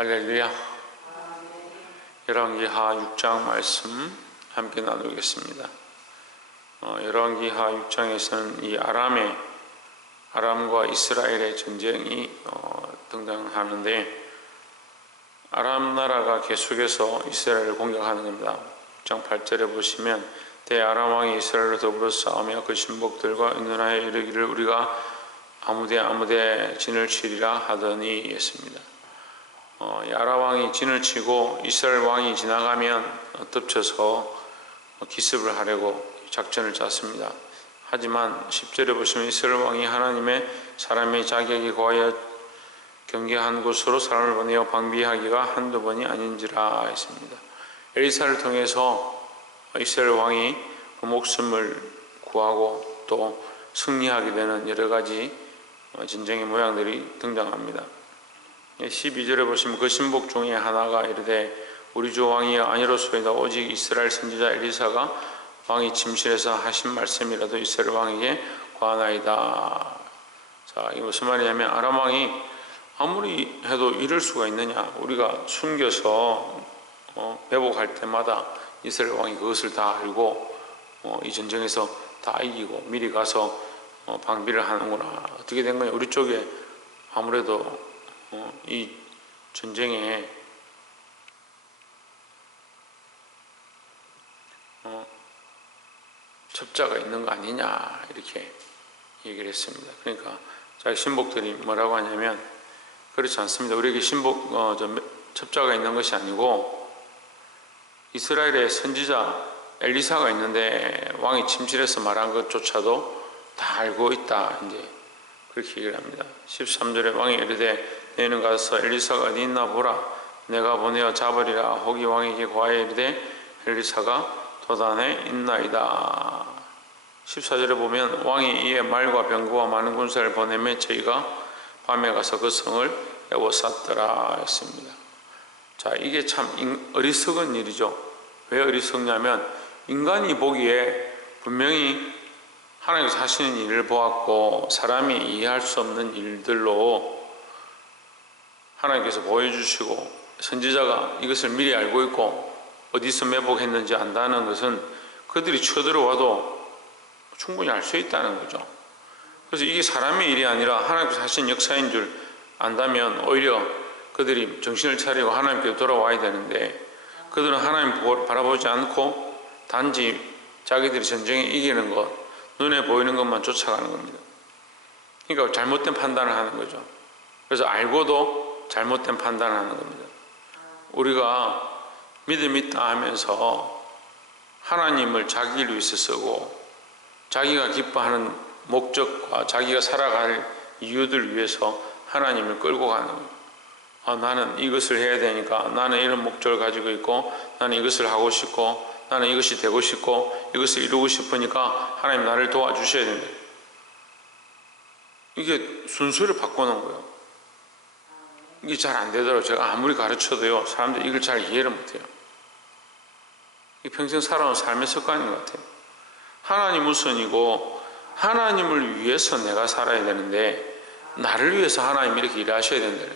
할렐루야. 열왕기하 6장 말씀 함께 나누겠습니다. 열왕기하 6장에서는 이 아람과 이스라엘의 전쟁이 등장하는데, 아람 나라가 계속해서 이스라엘을 공격하는 겁니다. 6장 8절에 보시면 대아람 왕이 이스라엘로 더불어 싸우며 그 신복들과 인도하여 이르기를 우리가 아무데 진을 치리라 하더니 했습니다. 아람 왕이 진을 치고 이스라엘 왕이 지나가면 덮쳐서 기습을 하려고 작전을 짰습니다. 하지만 10절에 보시면 이스라엘 왕이 하나님의 사람의 자격이 고하여 경계한 곳으로 사람을 보내어 방비하기가 한두 번이 아닌지라 했습니다. 엘리사를 통해서 이스라엘 왕이 목숨을 구하고 또 승리하게 되는 여러 가지 전쟁의 모양들이 등장합니다. 12절에 보시면 그 신복 중에 하나가 이르되 우리 주 왕이여 아니로소이다. 오직 이스라엘 선지자 엘리사가 왕이 침실에서 하신 말씀이라도 이스라엘 왕에게 관하이다. 자, 이 무슨 말이냐면 아람 왕이 아무리 해도 이럴 수가 있느냐, 우리가 숨겨서 매복할 때마다 이스라엘 왕이 그것을 다 알고 이 전쟁에서 다 이기고 미리 가서 방비를 하는구나. 어떻게 된 거냐, 우리 쪽에 아무래도 이 전쟁에 첩자가 있는 거 아니냐, 이렇게 얘기를 했습니다. 그러니까 자기 신복들이 뭐라고 하냐면 그렇지 않습니다. 우리에게 첩자가 있는 것이 아니고 이스라엘의 선지자 엘리사가 있는데 왕이 침실에서 말한 것조차도 다 알고 있다, 이제 그렇게 얘기를 합니다. 13절에 왕이 이르되 너희는 가서 엘리사가 어디 있나 보라. 내가 보내어 잡으리라. 혹이 왕에게 고하여 이르되 엘리사가 도단에 있나이다. 14절에 보면 왕이 이에 말과 병거와 많은 군사를 보내며 저희가 밤에 가서 그 성을 에워쌌더라 했습니다. 자, 이게 참 어리석은 일이죠. 왜 어리석냐면 인간이 보기에 분명히 하나님께서 하시는 일을 보았고 사람이 이해할 수 없는 일들로 하나님께서 보여주시고 선지자가 이것을 미리 알고 있고 어디서 매복했는지 안다는 것은 그들이 쳐들어와도 충분히 알 수 있다는 거죠. 그래서 이게 사람의 일이 아니라 하나님께서 하신 역사인 줄 안다면 오히려 그들이 정신을 차리고 하나님께 돌아와야 되는데, 그들은 하나님 바라보지 않고 단지 자기들이 전쟁에 이기는 것, 눈에 보이는 것만 쫓아가는 겁니다. 그러니까 잘못된 판단을 하는 거죠. 그래서 알고도 잘못된 판단을 하는 겁니다. 우리가 믿음 있다 하면서 하나님을 자기 일 위해서 쓰고 자기가 기뻐하는 목적과 자기가 살아갈 이유들 위해서 하나님을 끌고 가는 거예요. 나는 이것을 해야 되니까, 나는 이런 목적을 가지고 있고, 나는 이것을 하고 싶고, 나는 이것이 되고 싶고, 이것을 이루고 싶으니까 하나님 나를 도와주셔야 된다. 이게 순서를 바꾸는 거예요. 이게 잘 안 되더라고요. 제가 아무리 가르쳐도요, 사람들이 이걸 잘 이해를 못해요. 이게 평생 살아온 삶의 습관인 것 같아요. 하나님 우선이고 하나님을 위해서 내가 살아야 되는데 나를 위해서 하나님 이렇게 일하셔야 된다.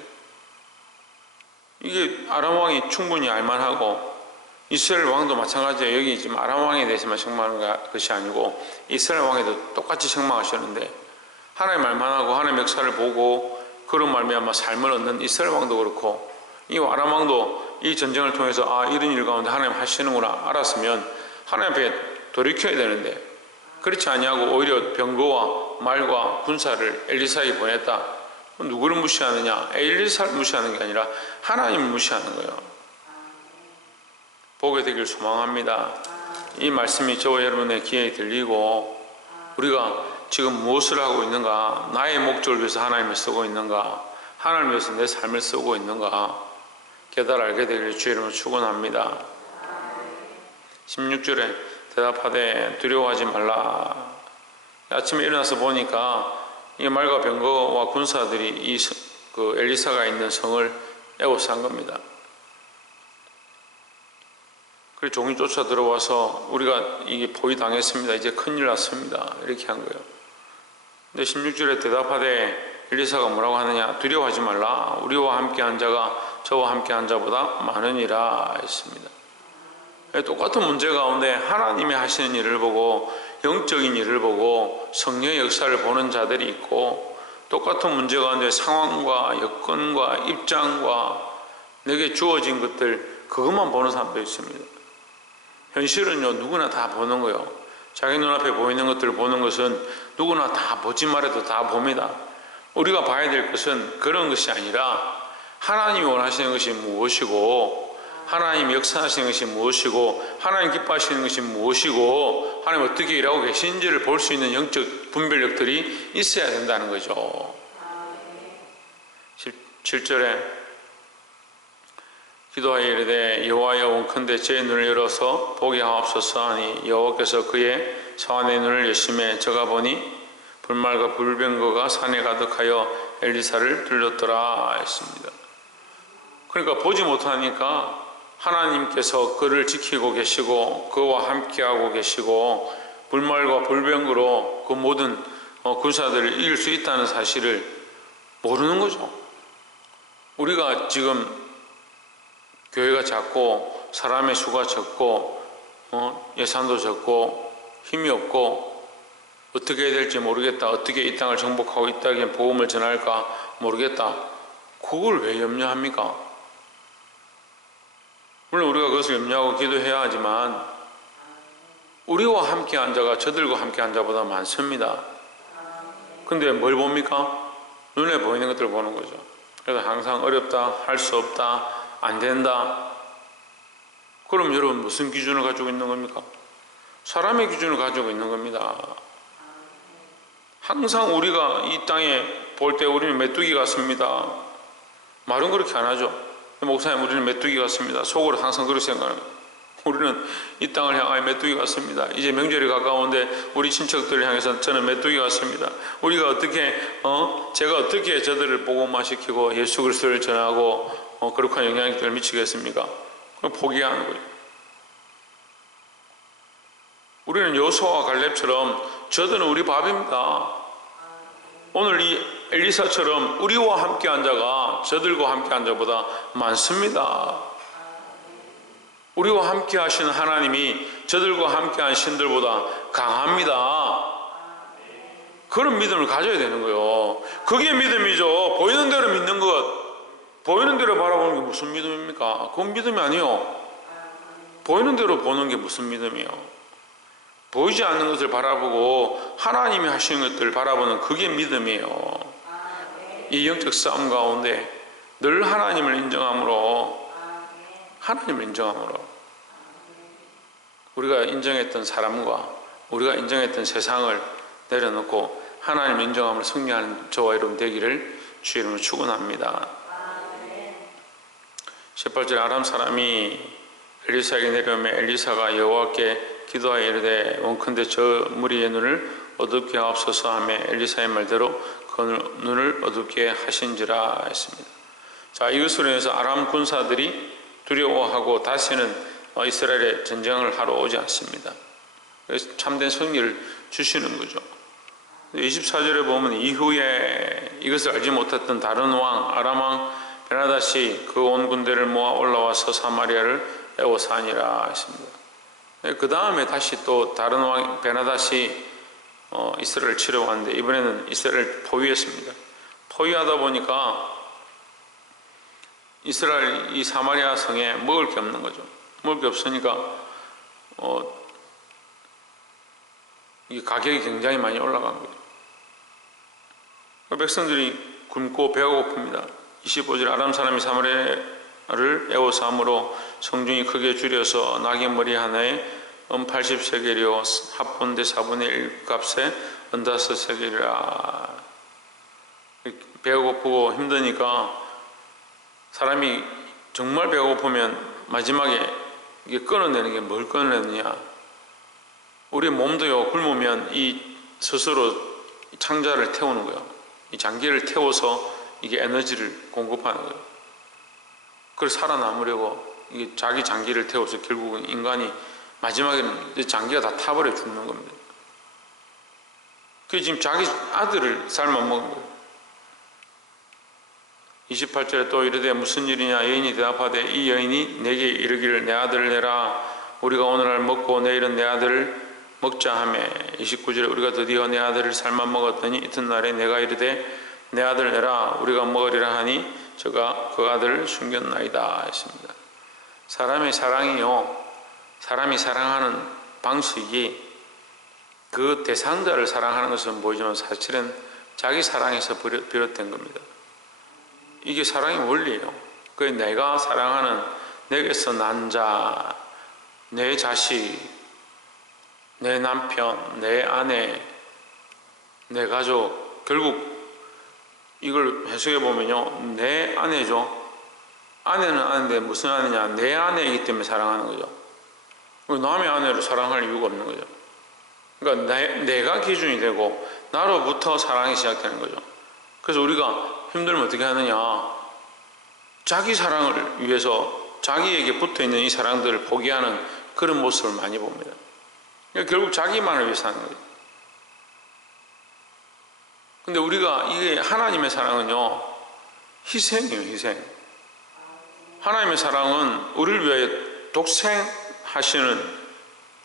이게 아람 왕이 충분히 알만하고 이스라엘 왕도 마찬가지예요. 여기 지금 아람 왕에 대해서만 책망하는 것이 아니고 이스라엘 왕에도 똑같이 책망하셨는데, 하나님 알만하고 하나님 역사를 보고 그런 말미암아 삶을 얻는 이스라엘 왕도 그렇고 이 아람 왕도 이 전쟁을 통해서 이런 일 가운데 하나님 하시는구나 알았으면 하나님 앞에 돌이켜야 되는데, 그렇지 아니하고 오히려 병거와 말과 군사를 엘리사에게 보냈다. 누구를 무시하느냐? 엘리사를 무시하는 게 아니라 하나님을 무시하는 거예요. 보게 되길 소망합니다. 이 말씀이 저와 여러분의 귀에 들리고 우리가 지금 무엇을 하고 있는가, 나의 목적을 위해서 하나님을 쓰고 있는가, 하나님을 위해서 내 삶을 쓰고 있는가 깨달아 알게 되기를 주의 이름으로 축원합니다. 16절에 대답하되 두려워하지 말라. 아침에 일어나서 보니까 이 말과 병거와 군사들이 그 엘리사가 있는 성을 에워싼 겁니다. 그래서 종이 쫓아 들어와서 우리가 이게 포위당했습니다. 이제 큰일 났습니다. 이렇게 한 거예요. 근데 16절에 대답하되 엘리사가 뭐라고 하느냐? 두려워하지 말라. 우리와 함께한 자가 저와 함께 한 자보다 많으니라 했습니다. 똑같은 문제 가운데 하나님이 하시는 일을 보고 영적인 일을 보고 성령의 역사를 보는 자들이 있고, 똑같은 문제 가운데 상황과 여건과 입장과 내게 주어진 것들, 그것만 보는 사람도 있습니다. 현실은요, 누구나 다 보는 거예요. 자기 눈앞에 보이는 것들을 보는 것은 누구나 다 보지 말아도 다 봅니다. 우리가 봐야 될 것은 그런 것이 아니라 하나님이 원하시는 것이 무엇이고, 하나님이 역사하시는 것이 무엇이고, 하나님 기뻐하시는 것이 무엇이고, 하나님 어떻게 일하고 계신지를 볼 수 있는 영적 분별력들이 있어야 된다는 거죠. 7절에 기도하여 이르되 여호와여 원컨대 제 눈을 열어서 보게 하옵소서 하니 여호와께서 그의 사환의 눈을 여심해 저가 보니 불말과 불병거가 산에 가득하여 엘리사를 들렸더라 했습니다. 그러니까 보지 못하니까 하나님께서 그를 지키고 계시고 그와 함께하고 계시고 불말과 불병거로 그 모든 군사들을 이길 수 있다는 사실을 모르는 거죠. 우리가 지금 교회가 작고 사람의 수가 적고 예산도 적고 힘이 없고 어떻게 해야 될지 모르겠다, 어떻게 이 땅을 정복하고 이 땅에 복음을 전할까 모르겠다, 그걸 왜 염려합니까? 물론 우리가 그것을 염려하고 기도해야 하지만 우리와 함께한 자가 저들과 함께한 자보다 많습니다. 근데 뭘 봅니까? 눈에 보이는 것들을 보는 거죠. 그래서 항상 어렵다, 할 수 없다, 안 된다. 그럼 여러분 무슨 기준을 가지고 있는 겁니까? 사람의 기준을 가지고 있는 겁니다. 항상 우리가 이 땅에 볼 때 우리는 메뚜기 같습니다. 말은 그렇게 안 하죠. 목사님, 우리는 메뚜기 같습니다. 속으로 항상 그렇게 생각합니다. 우리는 이 땅을 향하여 메뚜기 같습니다. 이제 명절이 가까운데 우리 친척들을 향해서 저는 메뚜기 같습니다. 우리가 어떻게 제가 어떻게 저들을 복음화시키고 예수 그리스도를 전하고 그렇게 영향력을 미치겠습니까? 그럼 포기하는 거예요. 우리는 여호수아와 갈렙처럼 저들은 우리 밥입니다. 오늘 이 엘리사처럼 우리와 함께한 자가 저들과 함께한 자보다 많습니다. 우리와 함께 하시는 하나님이 저들과 함께한 신들보다 강합니다. 그런 믿음을 가져야 되는 거예요. 그게 믿음이죠. 보이는 대로 믿는 것, 보이는 대로 바라보는 게 무슨 믿음입니까? 그건 믿음이 아니에요. 보이는 대로 보는 게 무슨 믿음이에요? 보이지 않는 것을 바라보고 하나님이 하시는 것들을 바라보는 그게 믿음이에요. 이 영적 싸움 가운데 늘 하나님을 인정함으로, 우리가 인정했던 사람과 우리가 인정했던 세상을 내려놓고 하나님을 인정함으로 승리하는 저와 여러분 되기를 주의 이름으로 축원합니다. 18절 아람 사람이 엘리사에게 내려오매 엘리사가 여호와께 기도하여 이르되 원컨대 저 무리의 눈을 어둡게 하옵소서 하며 엘리사의 말대로 그 눈을 어둡게 하신지라 했습니다. 자, 이것으로 인해서 아람 군사들이 두려워하고 다시는 이스라엘에 전쟁을 하러 오지 않습니다. 그래서 참된 승리를 주시는 거죠. 24절에 보면 이후에 이것을 알지 못했던 다른 왕 아람 왕 베나닷이 그 온 군대를 모아 올라와서 사마리아를 에워싸니라 했습니다. 그 다음에 다시 또 다른 왕 베나닷이 이스라엘을 치러 왔는데 이번에는 이스라엘을 포위했습니다. 포위하다 보니까 이스라엘 이 사마리아 성에 먹을 게 없는 거죠. 먹을 게 없으니까 이 가격이 굉장히 많이 올라간 거예요. 백성들이 굶고 배가 고픕니다. 25절 아람 사람이 사마리아를 에워싸므로 성중이 크게 줄여서 나귀머리 하나에 80세겔이요 합본대 4분의 1 값에 15세겔이라. 배가 고프고 힘드니까 사람이 정말 배가 고프면 마지막에 이게 끊어내는 게 뭘 끊어내느냐, 우리 몸도요 굶으면 이 스스로 창자를 태우는 거예요. 이 장기를 태워서 이게 에너지를 공급하는 거예요. 그래서 살아남으려고 이게 자기 장기를 태워서 결국은 인간이 마지막에는 장기가 다 타버려 죽는 겁니다. 그게 지금 자기 아들을 삶아 먹은 거예요. 28절에 또 이르되 무슨 일이냐. 여인이 대답하되 이 여인이 내게 이르기를 내 아들을 내라. 우리가 오늘날 먹고 내일은 내 아들을 먹자 하매 29절에 우리가 드디어 내 아들을 삶아 먹었더니 이튿날에 내가 이르되 내 아들 내라. 우리가 먹으리라 하니 저가 그 아들을 숨겼나이다 했습니다. 사람의 사랑이요, 사람이 사랑하는 방식이 그 대상자를 사랑하는 것은 보이지만 사실은 자기 사랑에서 비롯된 겁니다. 이게 사랑의 원리예요. 그 내가 사랑하는, 내게서 난 자, 내 자식, 내 남편, 내 아내, 내 가족, 결국 이걸 해석해 보면요, 내 아내죠. 아내는 아내인데 무슨 아내냐? 내 아내이기 때문에 사랑하는 거죠. 남의 아내를 사랑할 이유가 없는 거죠. 그러니까 내가 기준이 되고 나로부터 사랑이 시작되는 거죠. 그래서 우리가 힘들면 어떻게 하느냐? 자기 사랑을 위해서 자기에게 붙어있는 이 사랑들을 포기하는 그런 모습을 많이 봅니다. 그러니까 결국 자기만을 위해서 하는 거죠. 근데 우리가 이게 하나님의 사랑은요, 희생이에요, 희생. 하나님의 사랑은 우리를 위하여 독생하시는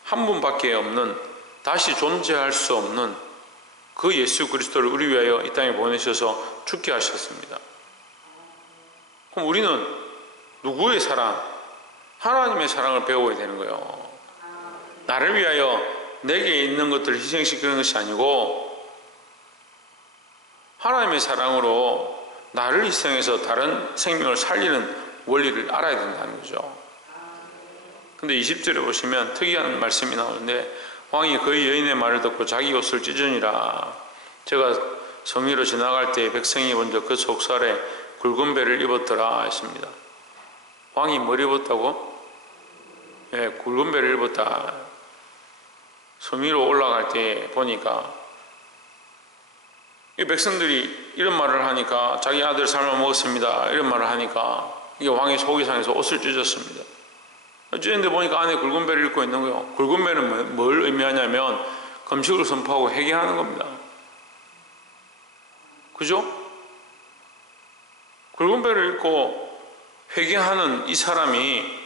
한 분밖에 없는, 다시 존재할 수 없는 그 예수 그리스도를 우리 위하여 이 땅에 보내셔서 죽게 하셨습니다. 그럼 우리는 누구의 사랑? 하나님의 사랑을 배워야 되는 거예요. 나를 위하여 내게 있는 것들을 희생시키는 것이 아니고 하나님의 사랑으로 나를 희생해서 다른 생명을 살리는 원리를 알아야 된다는 거죠. 근데 20절에 보시면 특이한 말씀이 나오는데 왕이 그 여인의 말을 듣고 자기 옷을 찢으니라. 제가 성 위로 지나갈 때 백성이 먼저 그 속살에 굵은 배를 입었더라 했습니다. 왕이 뭘 입었다고? 예, 굵은 배를 입었다. 성 위로 올라갈 때 보니까 이 백성들이 이런 말을 하니까, 자기 아들 삶아 먹었습니다 이런 말을 하니까 이게 왕의 속이 상해서 옷을 찢었습니다. 찢었는데 보니까 안에 굵은 배를 입고 있는 거예요. 굵은 배는 뭘 의미하냐면 금식을 선포하고 회개하는 겁니다. 그죠? 굵은 배를 입고 회개하는 이 사람이,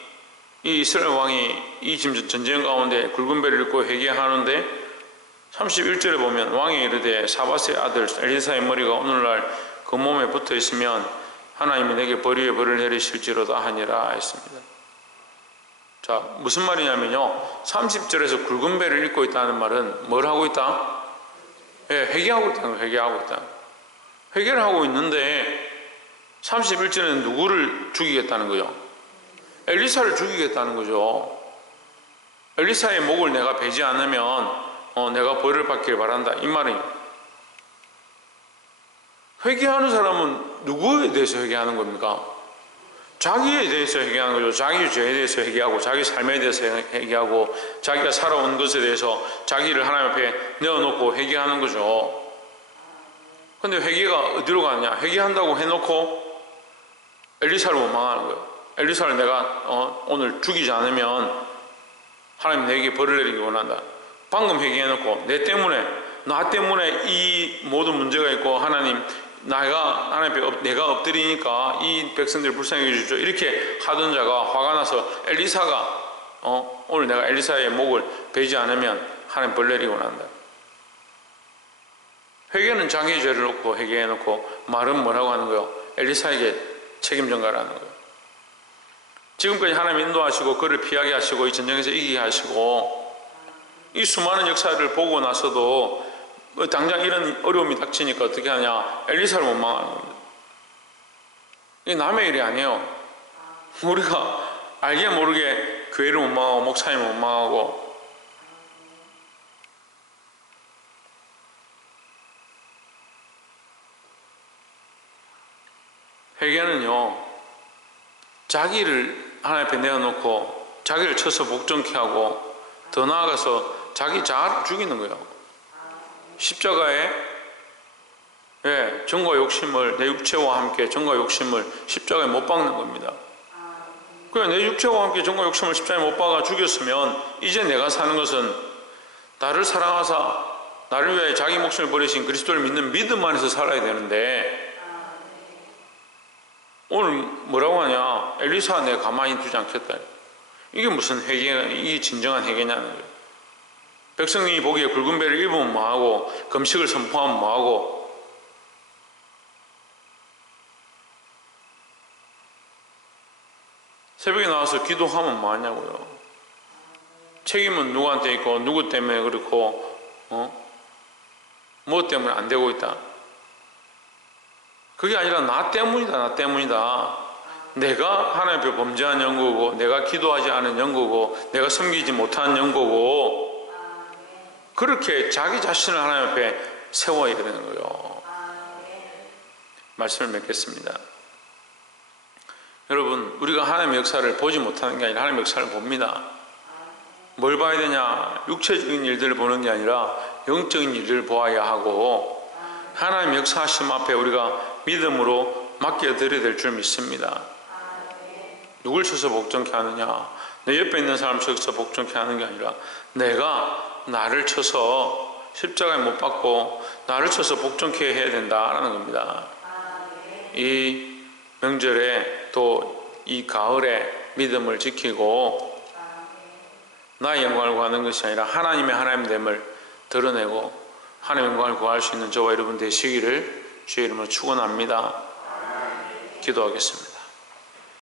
이 이스라엘 왕이 이 지금 전쟁 가운데 굵은 배를 입고 회개하는데 31절에 보면 왕이 이르되 사밧의 아들 엘리사의 머리가 오늘날 그 몸에 붙어 있으면 하나님이 내게 벌 위에 벌을 내리실지로다 하니라 했습니다. 자, 무슨 말이냐면요, 30절에서 굵은 배를 입고 있다는 말은 뭘 하고 있다? 예, 회개하고 있다는 거예요. 회개하고 있다. 회개를 하고 있는데 31절에는 누구를 죽이겠다는 거죠? 엘리사를 죽이겠다는 거죠. 엘리사의 목을 내가 베지 않으면 내가 벌을 받기를 바란다, 이 말이. 회개하는 사람은 누구에 대해서 회개하는 겁니까? 자기에 대해서 회개하는 거죠. 자기 죄에 대해서 회개하고, 자기 삶에 대해서 회개하고, 자기가 살아온 것에 대해서 자기를 하나님 앞에 내어놓고 회개하는 거죠. 근데 회개가 어디로 가느냐? 회개한다고 해놓고 엘리사를 원망하는 거예요. 엘리사를 내가 오늘 죽이지 않으면 하나님 내게 벌을 내리기 원한다. 방금 회개해놓고 나 때문에 이 모든 문제가 있고 하나님, 하나님 앞에 내가 엎드리니까 이 백성들 불쌍히 해주십시오 이렇게 하던 자가 화가 나서 엘리사가 오늘 내가 엘리사의 목을 베지 않으면 하나님 벌 내리기 원한다. 회개는 자기 죄를 놓고 회개해놓고 말은 뭐라고 하는 거예요? 엘리사에게 책임 전가라는 거예요. 지금까지 하나님 인도하시고 그를 피하게 하시고 이 전쟁에서 이기게 하시고 이 수많은 역사를 보고 나서도 당장 이런 어려움이 닥치니까 어떻게 하냐? 엘리사를 원망하는 겁니다. 이게 남의 일이 아니에요. 우리가 알게 모르게 교회를 원망하고 목사님을 원망하고, 회개는요, 자기를 하나님 앞에 내어놓고 자기를 쳐서 복종케 하고, 더 나아가서 자기 자아를 죽이는 거예요. 십자가에 정과 욕심을, 내 육체와 함께 정과 욕심을 십자가에 못 박는 겁니다. 그래, 내 육체와 함께 정과 욕심을 십자가에 못 박아 죽였으면 이제 내가 사는 것은 나를 사랑하사 나를 위하여 자기 목숨을 버리신 그리스도를 믿는 믿음 안에서 살아야 되는데, 오늘 뭐라고 하냐? 엘리사가 내가 가만히 두지 않겠다. 이게 무슨 회개가, 이게 진정한 회개냐는 거예요. 백성이 보기에 굵은 배를 입으면 뭐하고 금식을 선포하면 뭐하고 새벽에 나와서 기도하면 뭐하냐고요. 책임은 누구한테 있고 누구 때문에 그렇고 뭐 때문에 안 되고 있다. 그게 아니라 나 때문이다. 나 때문이다. 내가 하나님 앞에 범죄한 연고고 내가 기도하지 않은 연고고 내가 섬기지 못한 연고고 그렇게 자기 자신을 하나님 앞에 세워야 되는 거예요. 말씀을 맺겠습니다. 여러분, 우리가 하나님의 역사를 보지 못하는 게 아니라 하나님의 역사를 봅니다. 뭘 봐야 되냐? 육체적인 일들을 보는 게 아니라 영적인 일들을 보아야 하고 하나님의 역사하심 앞에 우리가 믿음으로 맡겨드려야 될 줄 믿습니다. 누굴 쳐서 복종케 하느냐? 내 옆에 있는 사람 쳐서 복종케 하는 게 아니라 내가 나를 쳐서 십자가에 못 박고 나를 쳐서 복종케 해야 된다라는 겁니다. 이 명절에 또 이 가을에 믿음을 지키고 나의 영광을 구하는 것이 아니라 하나님의 됨을 드러내고 하나님의 영광을 구할 수 있는 저와 여러분 되시기를 주의 이름으로 축원합니다. 기도하겠습니다.